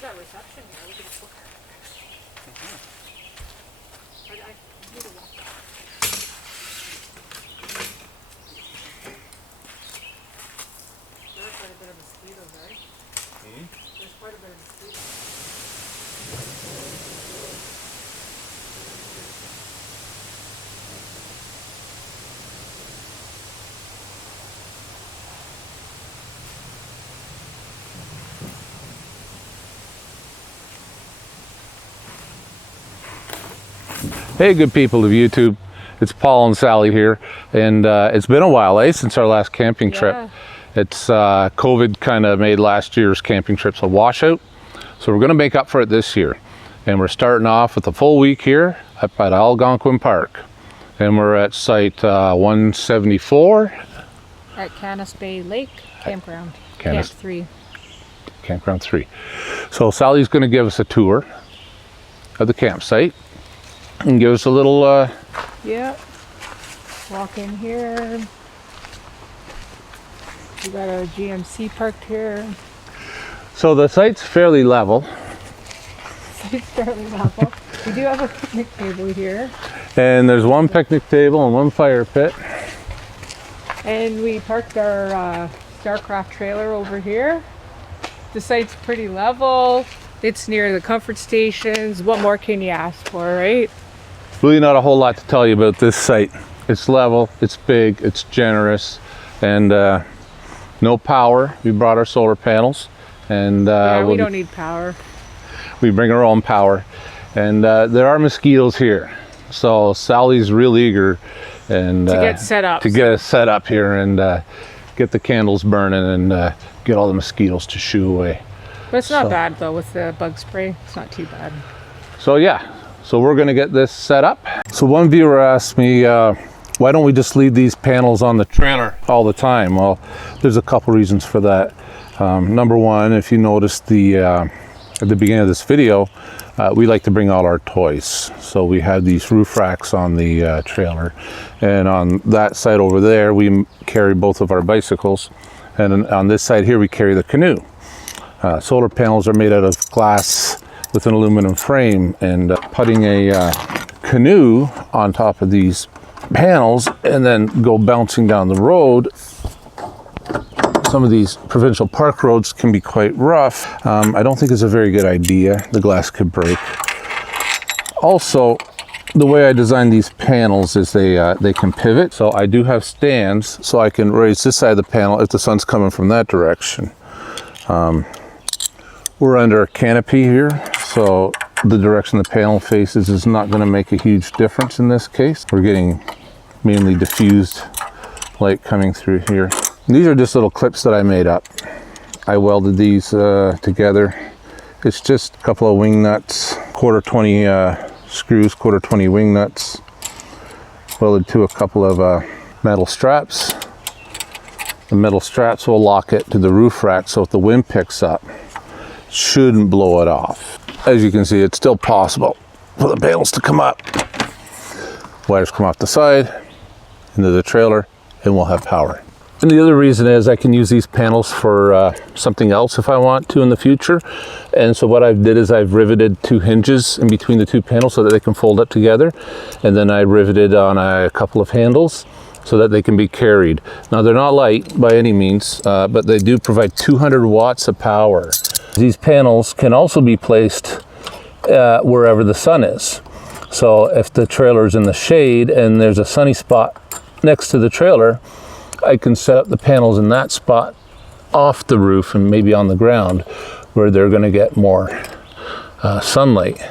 Got reception here. We can just look at it. I need to walk back. There's quite a bit of mosquitoes, right? There's quite a bit of mosquitoes. Hey, good people of YouTube, it's Paul and Sally here, and it's been a while, since our last camping trip. It's COVID kind of made last year's camping trips a washout, so we're going to make up for it this year. And we're starting off with a full week here up at Algonquin Park, and we're at site 174 at Canis Bay Lake Campground. Camp 3. Campground 3. So Sally's going to give us a tour of the campsite and give us a little yeah, walk in here. We got our GMC parked here. So the site's fairly level. It's fairly level. We do have a picnic table here. And there's one picnic table and one fire pit. And we parked our Starcraft trailer over here. The site's pretty level. It's near the comfort stations. What more can you ask for, right? Really not a whole lot to tell you about this site. It's level, it's big, it's generous, and no power. We brought our solar panels, and yeah, we don't need power. We bring our own power, and there are mosquitoes here. So Sally's real eager and to get set up. To get us set up here and get the candles burning and get all the mosquitoes to shoo away. But it's not bad though with the bug spray. It's not too bad. So yeah. So we're going to get this set up. So one viewer asked me, why don't we just leave these panels on the trailer all the time? Well, there's a couple reasons for that. Number one, if you noticed at the beginning of this video, we like to bring all our toys. So we have these roof racks on the trailer. And on that side over there, we carry both of our bicycles. And on this side here, we carry the canoe. Solar panels are made out of glass with an aluminum frame, and putting a canoe on top of these panels and then go bouncing down the road. Some of these provincial park roads can be quite rough. I don't think it's a very good idea. The glass could break. Also, the way I designed these panels is they can pivot. So I do have stands so I can raise this side of the panel if the sun's coming from that direction. We're under a canopy here, so the direction the panel faces is not going to make a huge difference in this case. We're getting mainly diffused light coming through here. These are just little clips that I made up. I welded these together. It's just a couple of wing nuts, 1/4 screws, 1/4 wing nuts, welded to a couple of metal straps. The metal straps will lock it to the roof rack, so if the wind picks up, it shouldn't blow it off. As you can see, it's still possible for the panels to come up. Wires come off the side into the trailer, and we'll have power. And the other reason is I can use these panels for something else if I want to in the future. And so what I've did is I've riveted 2 hinges in between the 2 panels so that they can fold up together. And then I riveted on a couple of handles so that they can be carried. Now they're not light by any means, but they do provide 200 watts of power. These panels can also be placed wherever the sun is. So if the trailer is in the shade and there's a sunny spot next to the trailer, I can set up the panels in that spot off the roof and maybe on the ground where they're going to get more sunlight.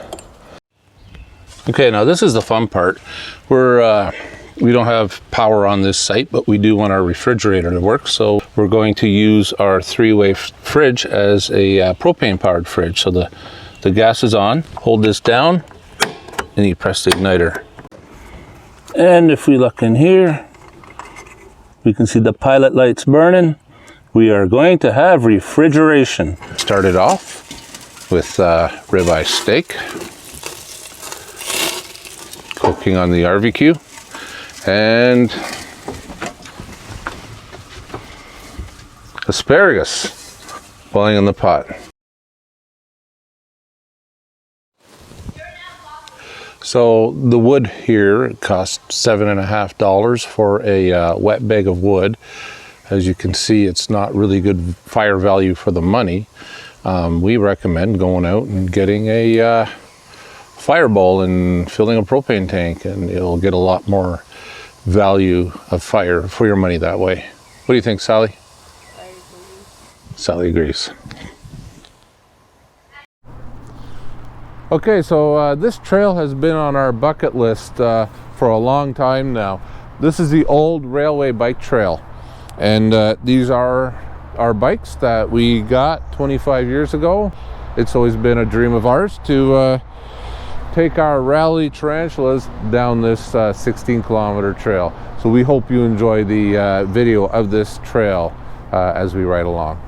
Okay, now this is the fun part. We don't have power on this site, but we do want our refrigerator to work. So we're going to use our 3-way fridge as a propane powered fridge. So the gas is on. Hold this down and you press the igniter. And if we look in here, we can see the pilot lights burning. We are going to have refrigeration. Started off with ribeye steak, cooking on the RVQ, and asparagus boiling in the pot. So the wood here costs $7.50 for a wet bag of wood. As you can see, it's not really good fire value for the money. We recommend going out and getting a fireball and filling a propane tank, and you'll get a lot more value of fire for your money that way. What do you think, Sally? I agree. Sally agrees. Okay, so this trail has been on our bucket list for a long time now. This is the old railway bike trail, and these are our bikes that we got 25 years ago. It's always been a dream of ours to take our rally tarantulas down this 16-kilometer trail. So we hope you enjoy the video of this trail as we ride along.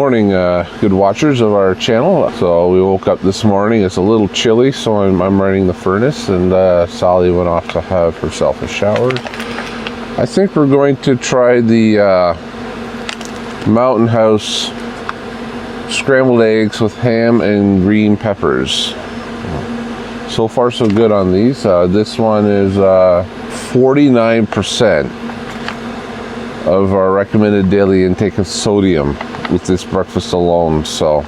Morning, good watchers of our channel. So we woke up this morning. It's a little chilly, so I'm running the furnace, and Sally went off to have herself a shower. I think we're going to try the Mountain House scrambled eggs with ham and green peppers. So far so good on these. This one is 49% of our recommended daily intake of sodium with this breakfast alone. So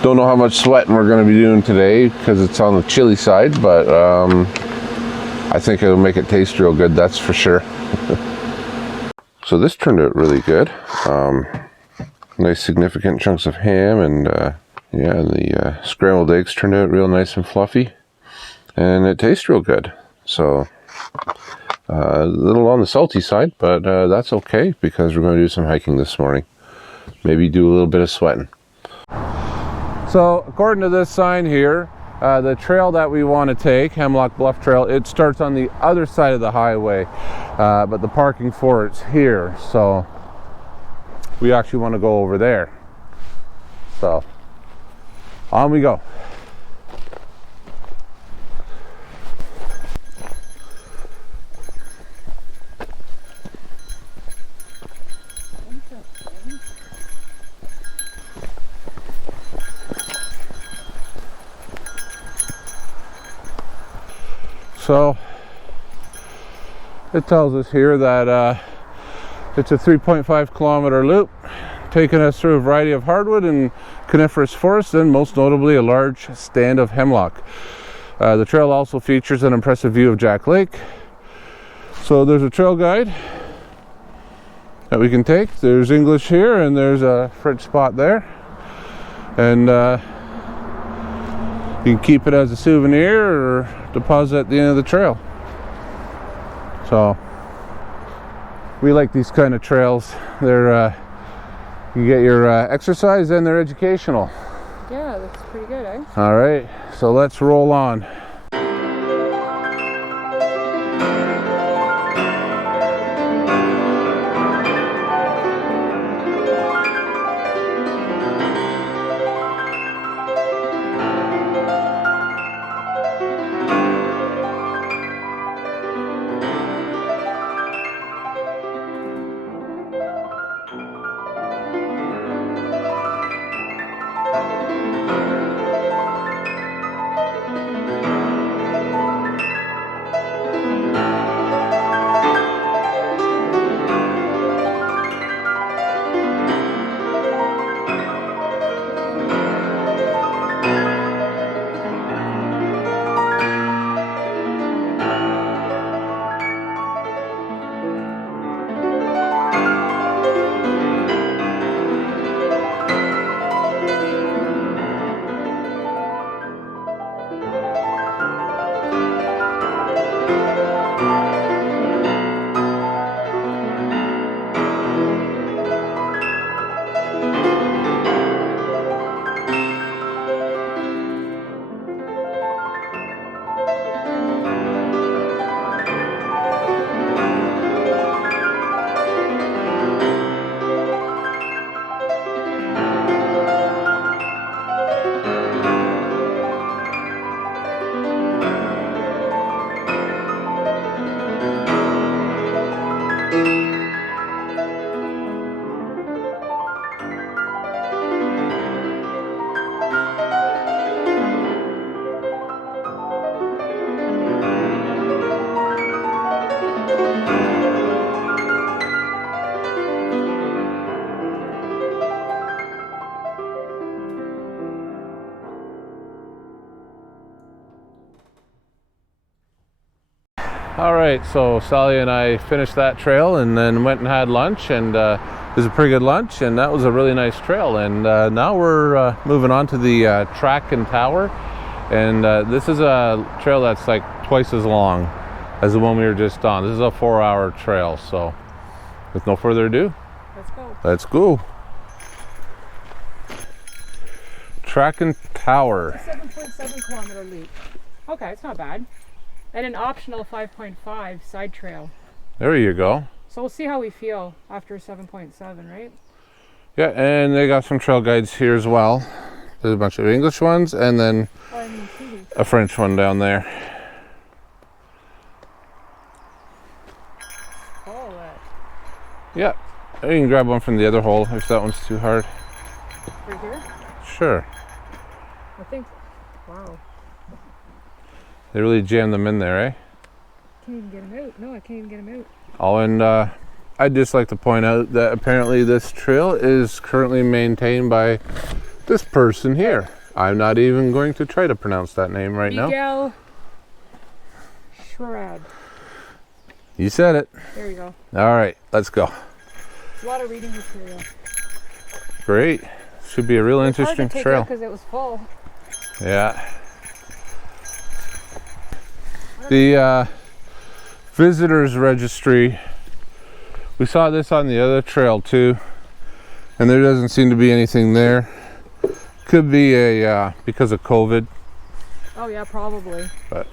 don't know how much sweating we're going to be doing today because it's on the chilly side, but I think it'll make it taste real good, that's for sure. So this turned out really good. Nice significant chunks of ham, and yeah, the scrambled eggs turned out real nice and fluffy, and it tastes real good. So a little on the salty side, but that's okay because we're going to do some hiking this morning. Maybe do a little bit of sweating. So according to this sign here, the trail that we want to take, Hemlock Bluff Trail, it starts on the other side of the highway, but the parking for it's here. So we actually want to go over there. So on we go. So it tells us here that it's a 3.5 kilometer loop taking us through a variety of hardwood and coniferous forests, and most notably a large stand of hemlock. The trail also features an impressive view of Jack Lake. So there's a trail guide that we can take. There's English here, and there's a French spot there, and you can keep it as a souvenir or deposit at the end of the trail. So we like these kind of trails. They're you get your exercise and they're educational. Yeah, that's pretty good, eh? All right, so let's roll on. All right, so Sally and I finished that trail and then went and had lunch, and it was a pretty good lunch, and that was a really nice trail. And now we're moving on to the track and tower, and this is a trail that's like twice as long as the one we were just on. This is a 4-hour trail, so with no further ado, Let's go. let's go. Track and tower. 7.7 kilometer loop. Okay, it's not bad. And an optional 5.5 side trail. There you go. So we'll see how we feel after 7.7, right? Yeah, and they got some trail guides here as well. There's a bunch of English ones and then a French one down there. Yeah, you can grab one from the other hole if that one's too hard. Right here? Sure. I think, wow. They really jammed them in there, eh? Can't even get them out. No, I can't even get them out. Oh, and I'd just like to point out that apparently this trail is currently maintained by this person here. I'm not even going to try to pronounce that name right now. Miguel Shrad. You said it. There you go. All right, let's go. A lot of reading material. Great. Should be a real interesting trail. Because it was full. Yeah. The visitors registry, we saw this on the other trail too, and there doesn't seem to be anything there. Could be a because of COVID. Oh yeah, probably. But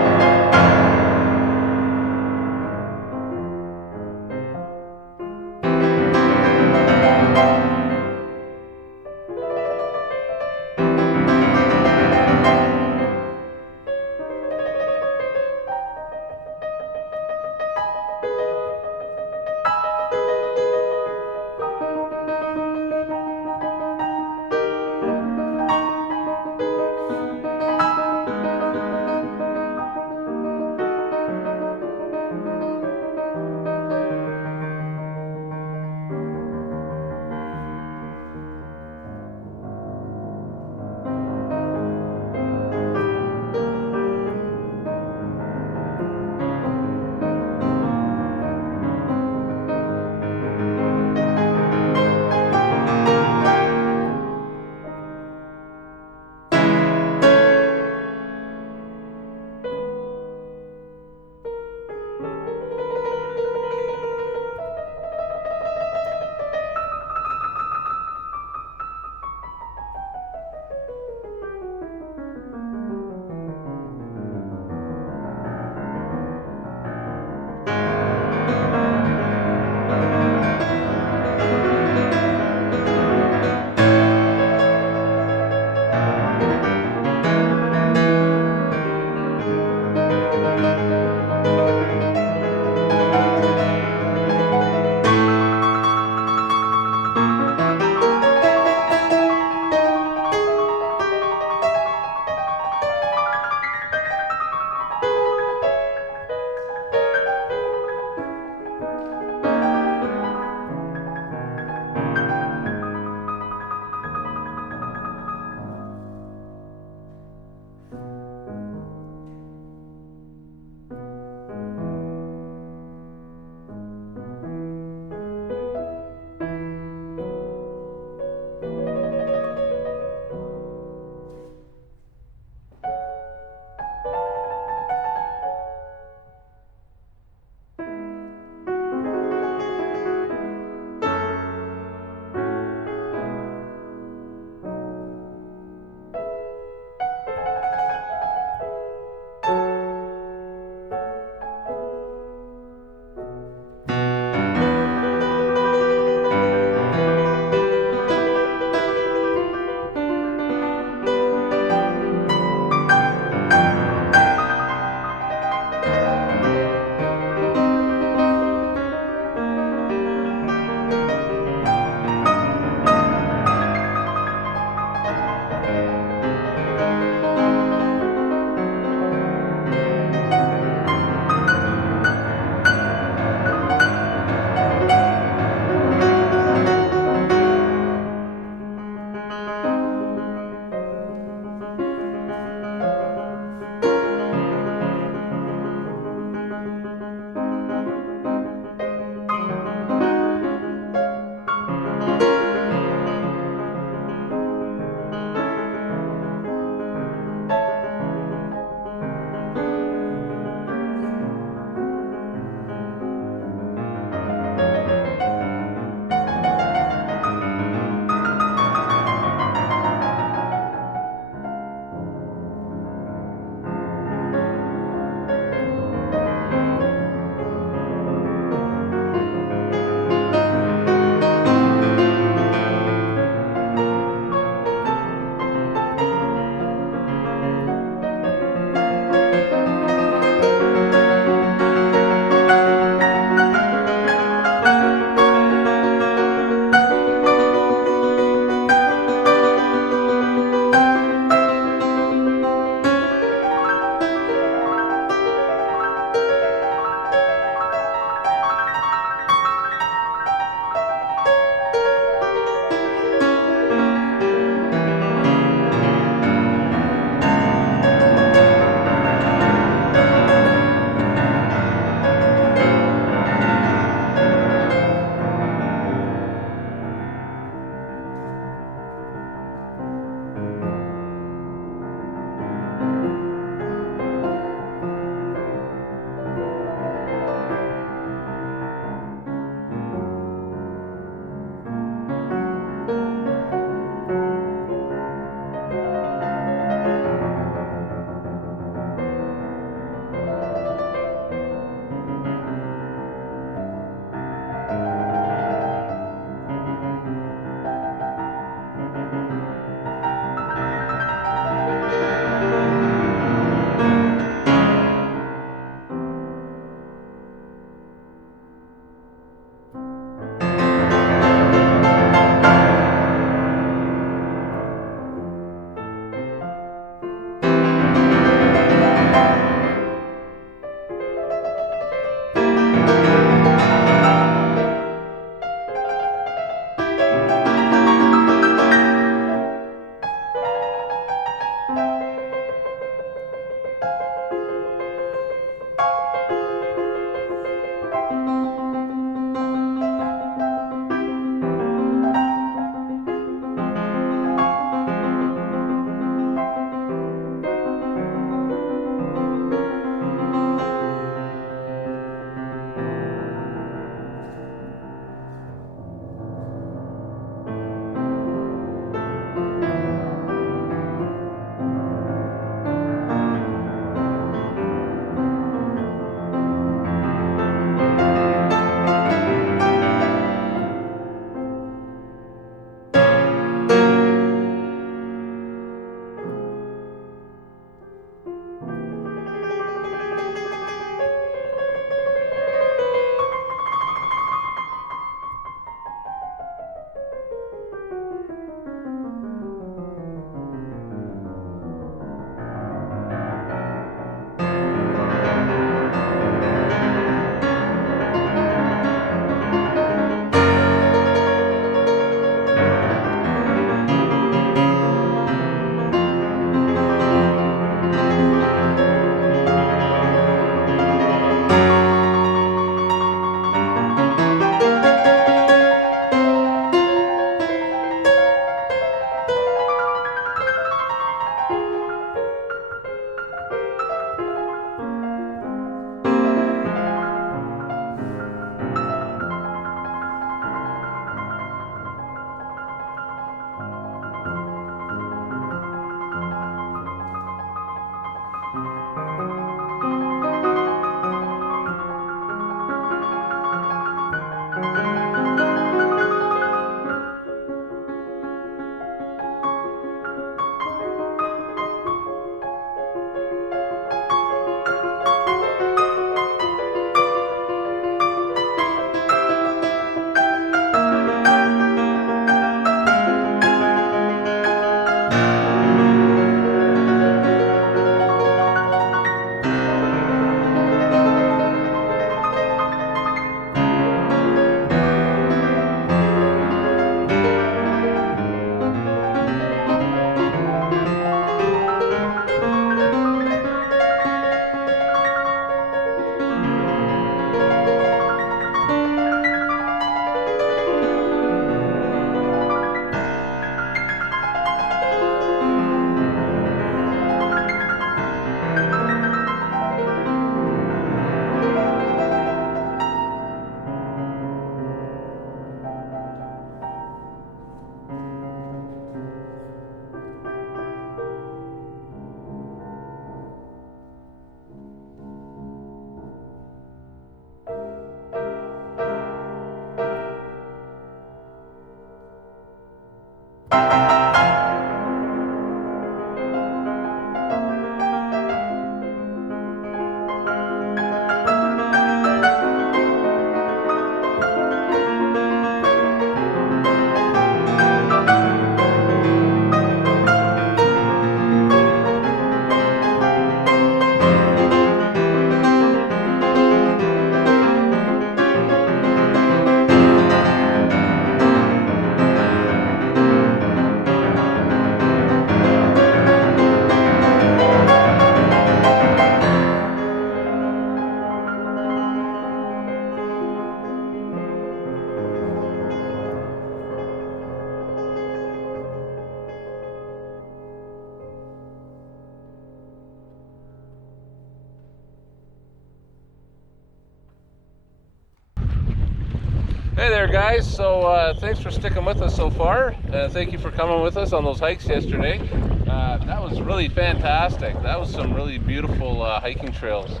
Hey there, guys. So thanks for sticking with us so far. Thank you for coming with us on those hikes yesterday. That was really fantastic. That was some really beautiful hiking trails.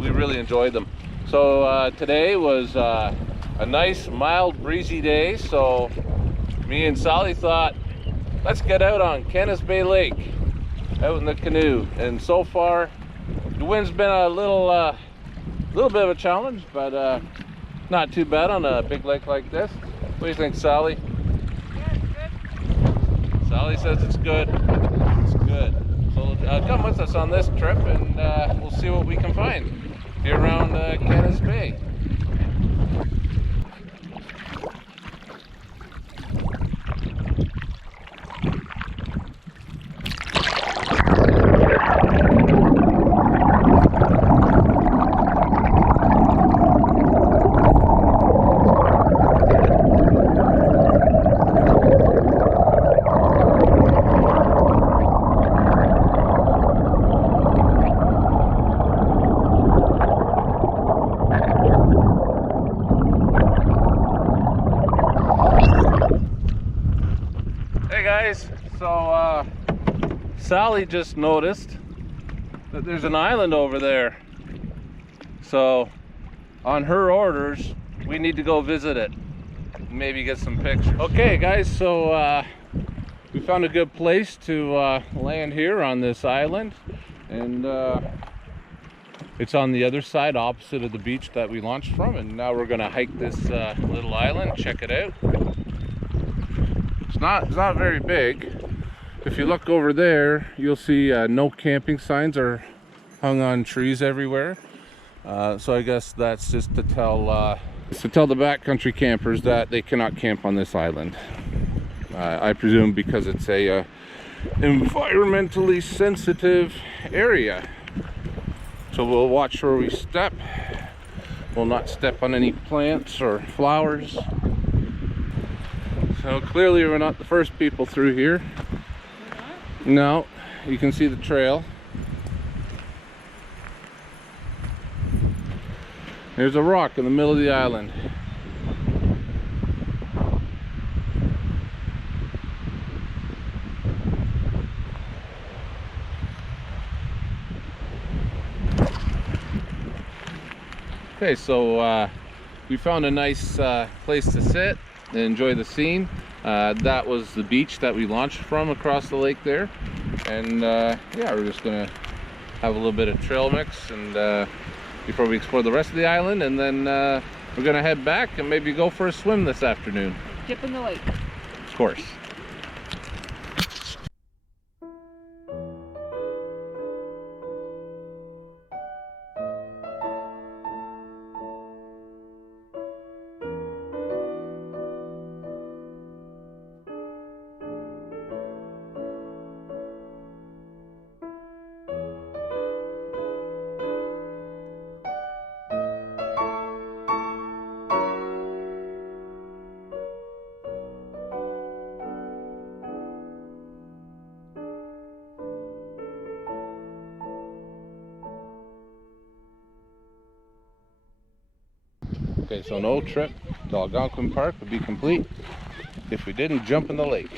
We really enjoyed them. So today was a nice, mild, breezy day. So me and Sally thought, let's get out on Kennis Bay Lake, out in the canoe. And so far, the wind's been a little bit of a challenge, but not too bad on a big lake like this. What do you think, Sally? Yeah, it's good. Sally says it's good. It's good. So come with us on this trip, and we'll see what we can find here around Kennis Bay. So Sally just noticed that there's an island over there. So on her orders, we need to go visit it. Maybe get some pictures. Okay guys, so we found a good place to land here on this island. And it's on the other side, opposite of the beach that we launched from. And now we're gonna hike this little island, check it out. It's not very big. If you look over there, you'll see no camping signs are hung on trees everywhere. So I guess that's just to tell the backcountry campers that they cannot camp on this island. I presume because it's a environmentally sensitive area. So we'll watch where we step. We'll not step on any plants or flowers. So clearly we're not the first people through here. No, you can see the trail. There's a rock in the middle of the island. Okay, so we found a nice place to sit and enjoy the scene. That was the beach that we launched from across the lake there. And yeah, we're just gonna have a little bit of trail mix and before we explore the rest of the island, and then we're gonna head back and maybe go for a swim this afternoon. Dip in the lake. Of course. Okay, so no trip to Algonquin Park would be complete if we didn't jump in the lake.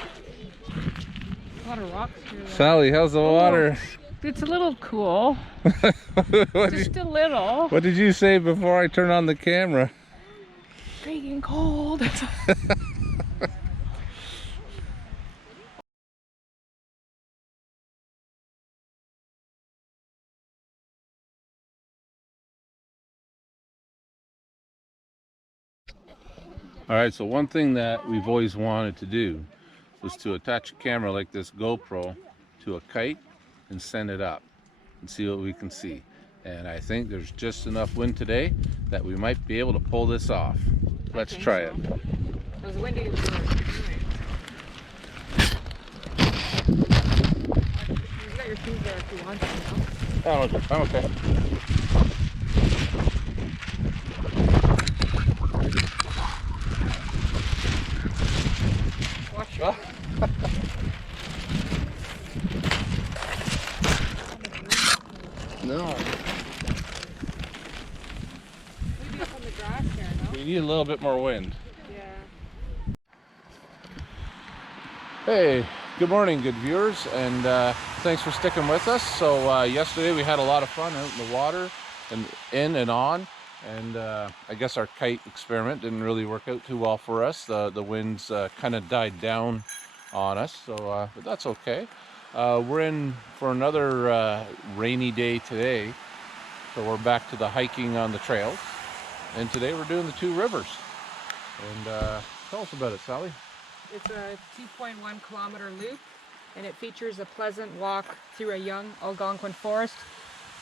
A lot of rocks here. Sally, how's the water? It's a little cool. Just a little. What did you say before I turned on the camera? Freaking cold. All right, so one thing that we've always wanted to do was to attach a camera like this GoPro to a kite and send it up and see what we can see. And I think there's just enough wind today that we might be able to pull this off. Let's try it. It was windy. You got your shoes there if you want to, you know? Oh, I'm okay. Watch your No. Maybe up on the grass there, no? We need a little bit more wind. Hey, good morning, good viewers, and thanks for sticking with us. So yesterday we had a lot of fun out in the water and in and on, and I guess our kite experiment didn't really work out too well for us. The winds kind of died down on us, so but that's okay. We're in for another rainy day today, so we're back to the hiking on the trails, and today we're doing the two rivers. And tell us about it, Sally. It's a 2.1 kilometer loop, and it features a pleasant walk through a young Algonquin forest,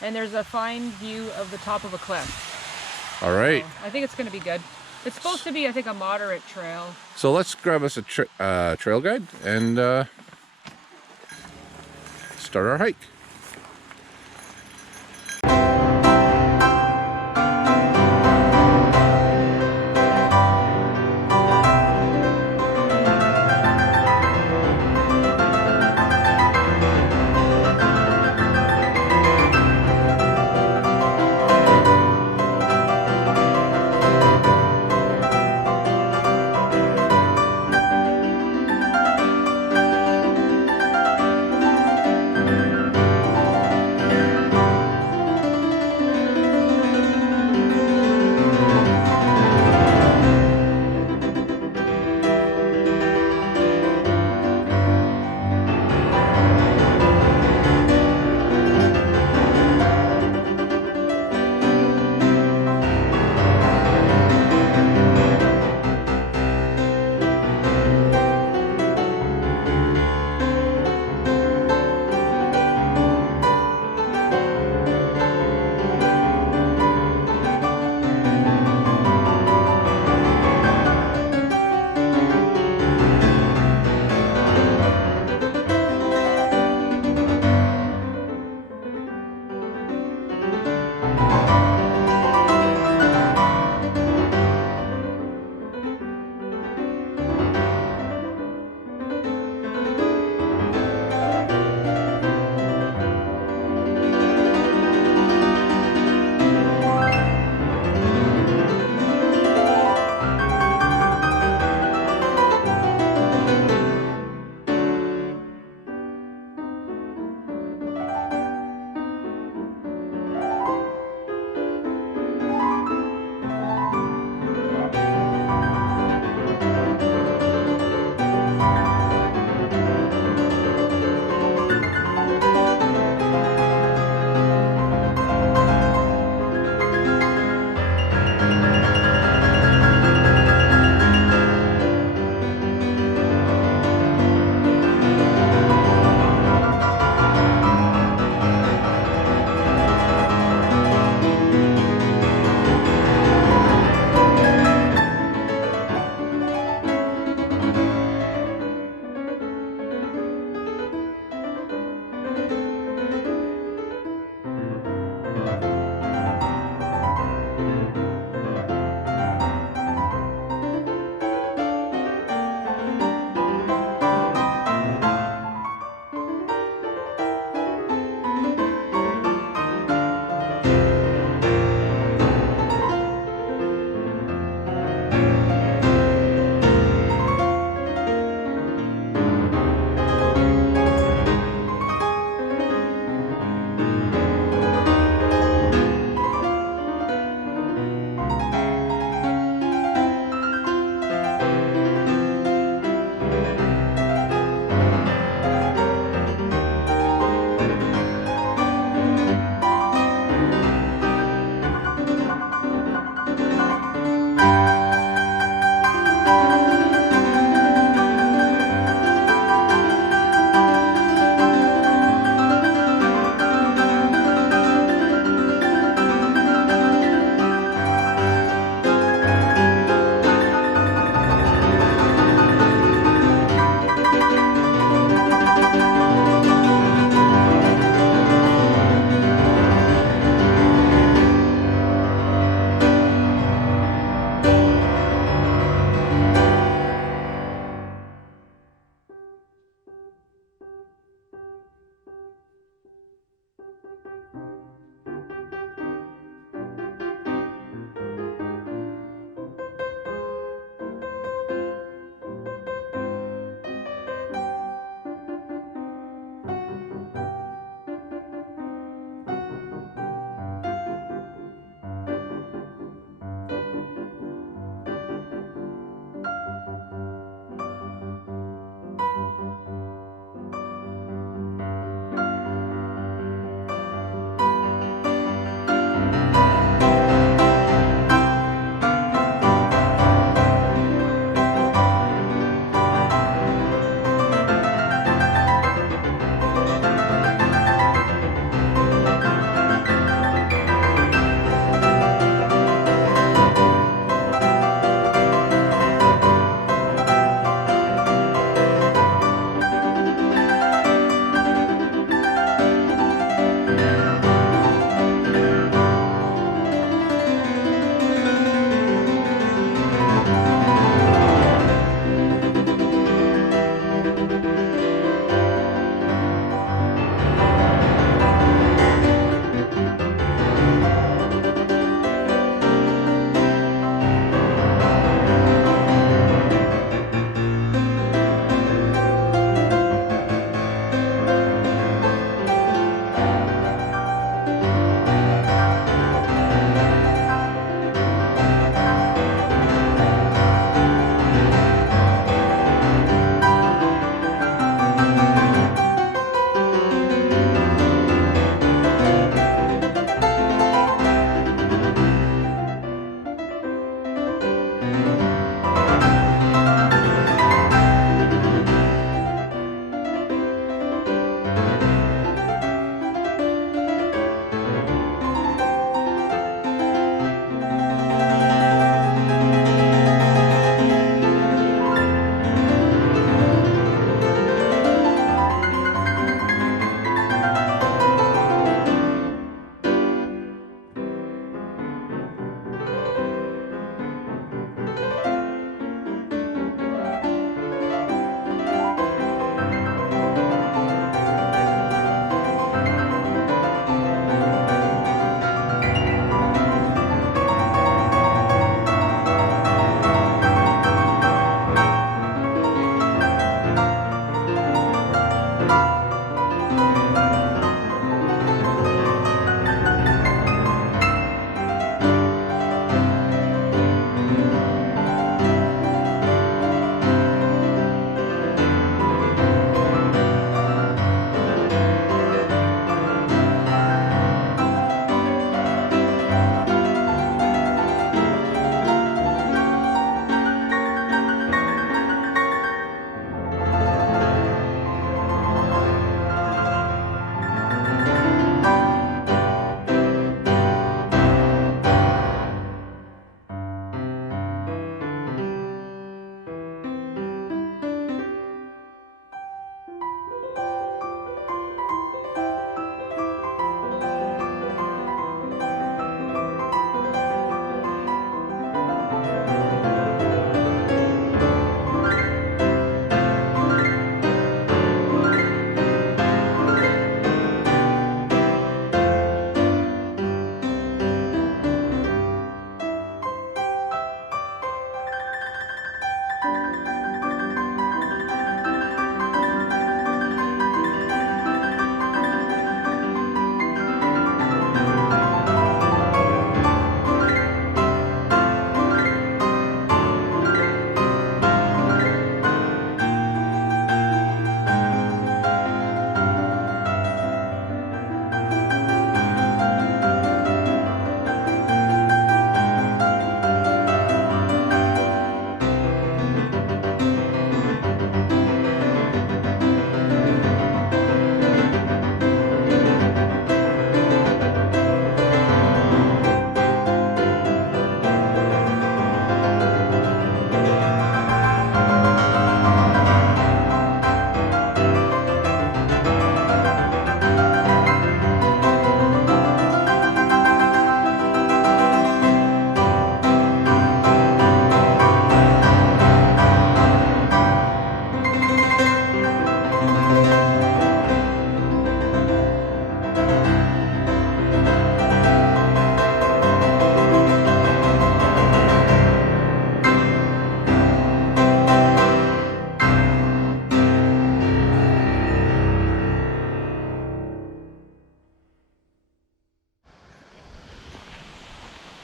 and there's a fine view of the top of a cliff. All right. So I think it's going to be good. It's supposed to be, I think, a moderate trail. So let's grab us a trail guide and start our hike.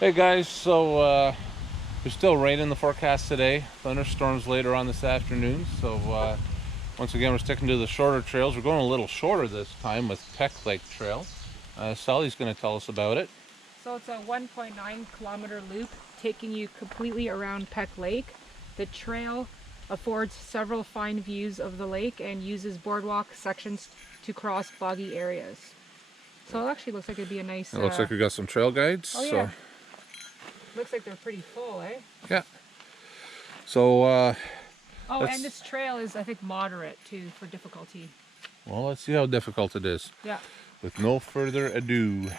Hey guys, so there's still rain in the forecast today. Thunderstorms later on this afternoon. So once again, we're sticking to the shorter trails. We're going a little shorter this time with Peck Lake Trail. Sally's going to tell us about it. So it's a 1.9 kilometer loop taking you completely around Peck Lake. The trail affords several fine views of the lake and uses boardwalk sections to cross boggy areas. So it actually looks like it'd be a nice... It looks like we got some trail guides. Oh yeah. Looks like they're pretty full, eh? Yeah. So... oh, and this trail is, I think, moderate too for difficulty. Well, let's see how difficult it is. Yeah. With no further ado.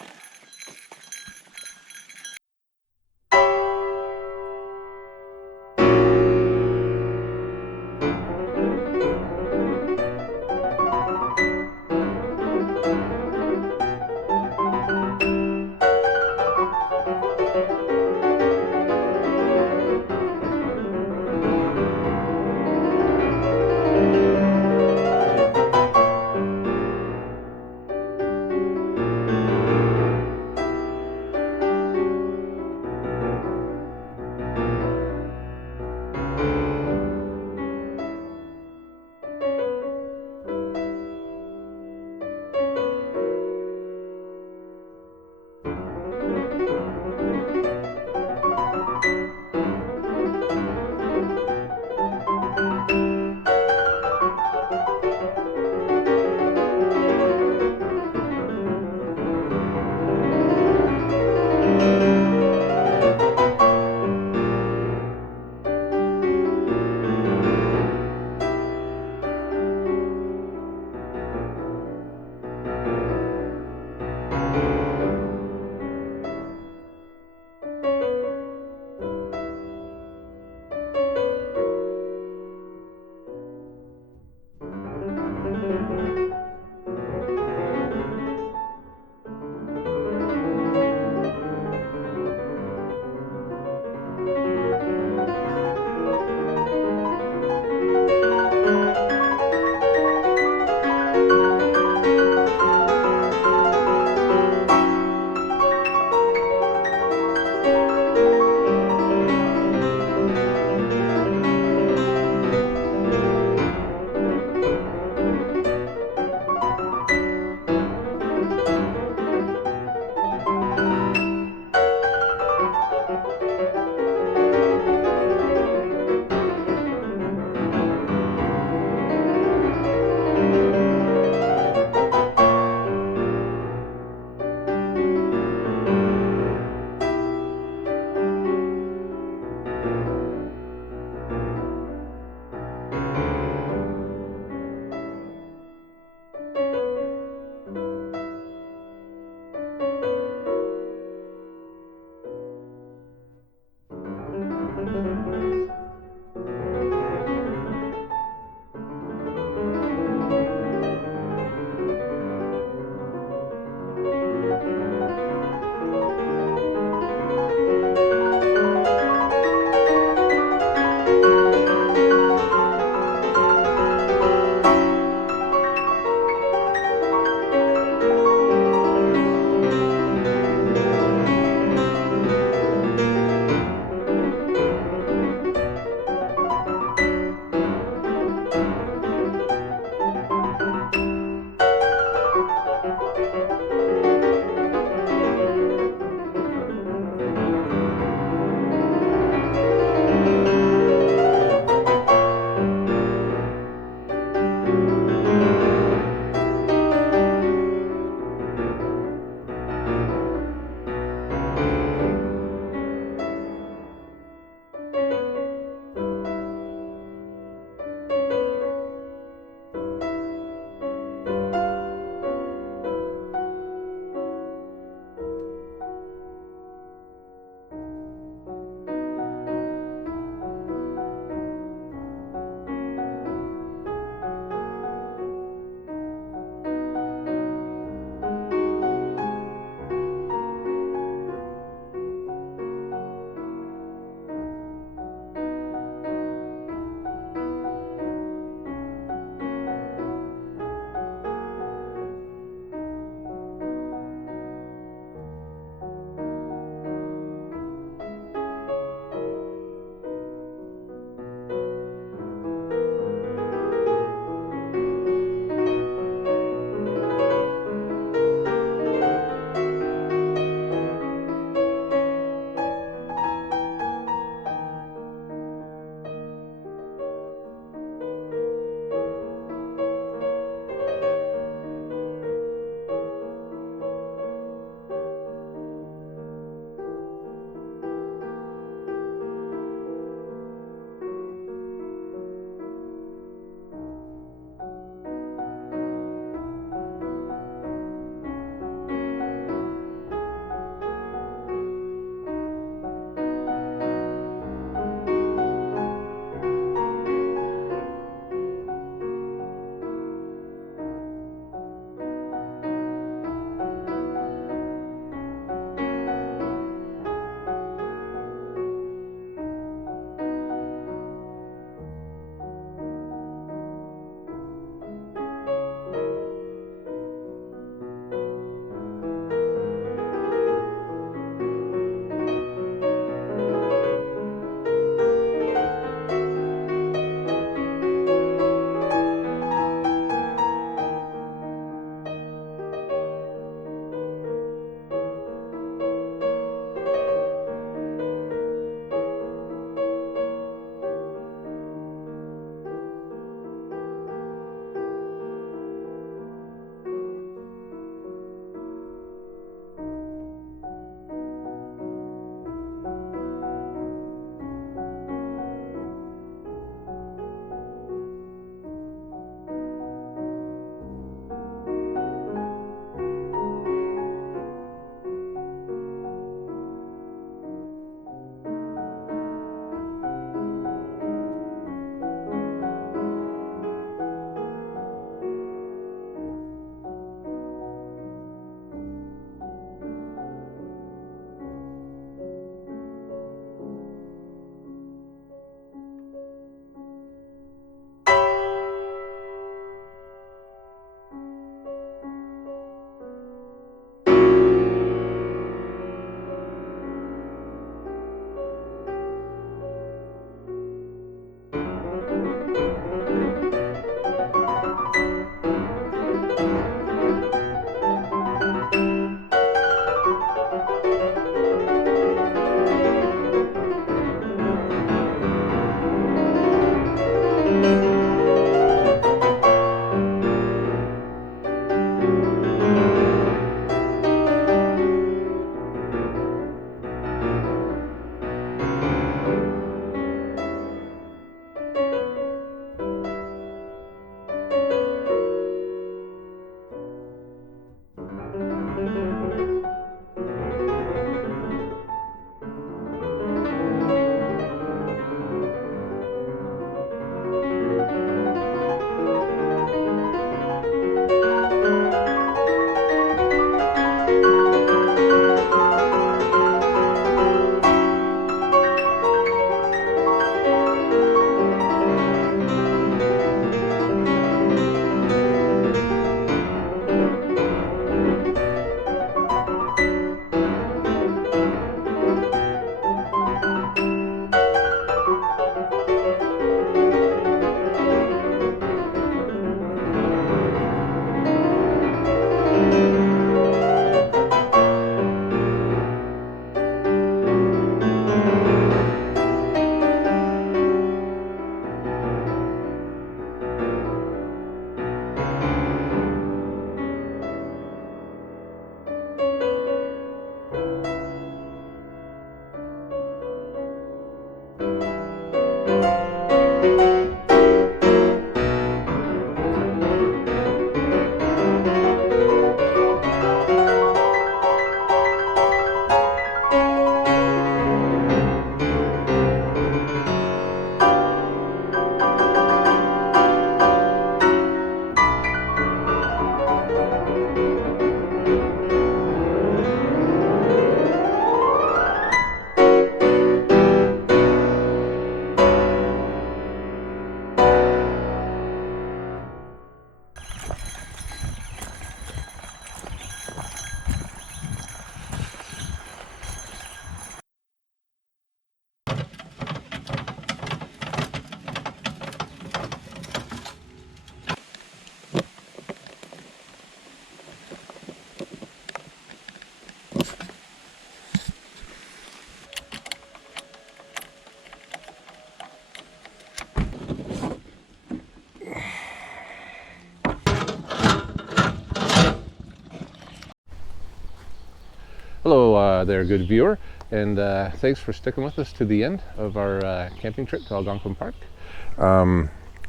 Hello there, good viewer, and thanks for sticking with us to the end of our camping trip to Algonquin Park.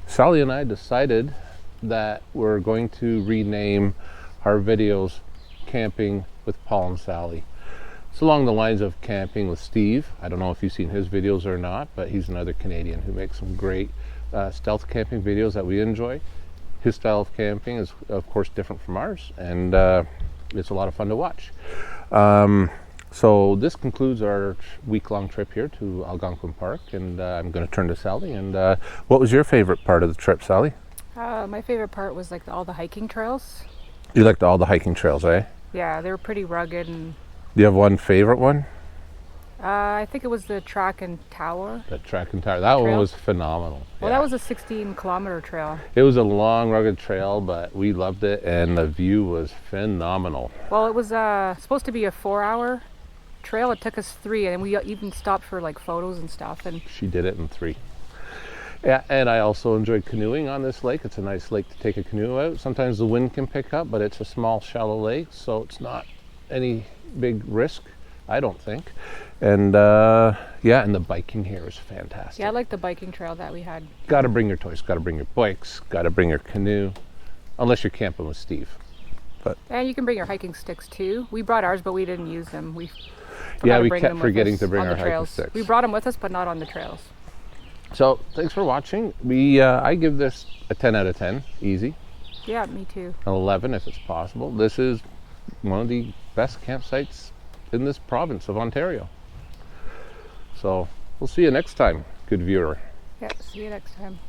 Sally and I decided that we're going to rename our videos Camping with Paul and Sally. It's along the lines of Camping with Steve. I don't know if you've seen his videos or not, but he's another Canadian who makes some great stealth camping videos that we enjoy. His style of camping is, of course, different from ours, and it's a lot of fun to watch. So this concludes our week-long trip here to Algonquin Park, and I'm going to turn to Sally. And what was your favorite part of the trip, Sally? My favorite part was like all the hiking trails. You liked all the hiking trails, eh? Yeah, they were pretty rugged, and Do you have one favorite one? I think it was the track and tower. The track and tower. That one Trail? was phenomenal. Well, Yeah. that was a 16-kilometer trail. It was a long, rugged trail, but we loved it, and the view was phenomenal. Well, it was supposed to be a 4-hour trail. It took us 3, and we even stopped for like photos and stuff. And She did it in 3. Yeah, and I also enjoyed canoeing on this lake. It's a nice lake to take a canoe out. Sometimes the wind can pick up, but it's a small, shallow lake, so it's not any big risk, I don't think. And yeah, and the biking here is fantastic. yeah, I like the biking trail that we had. Got to bring your toys, got to bring your bikes, got to bring your canoe, unless you're camping with Steve. And you can bring your hiking sticks too. We brought ours, but we didn't use them. We Yeah, we bring kept them with forgetting us to bring on our the hiking trails. sticks. We brought them with us, but not on the trails. So thanks for watching. I give this a 10 out of 10, easy. Yeah, me too. An 11 if it's possible. This is one of the best campsites in this province of Ontario. So we'll see you next time, good viewer. Yeah, see you next time.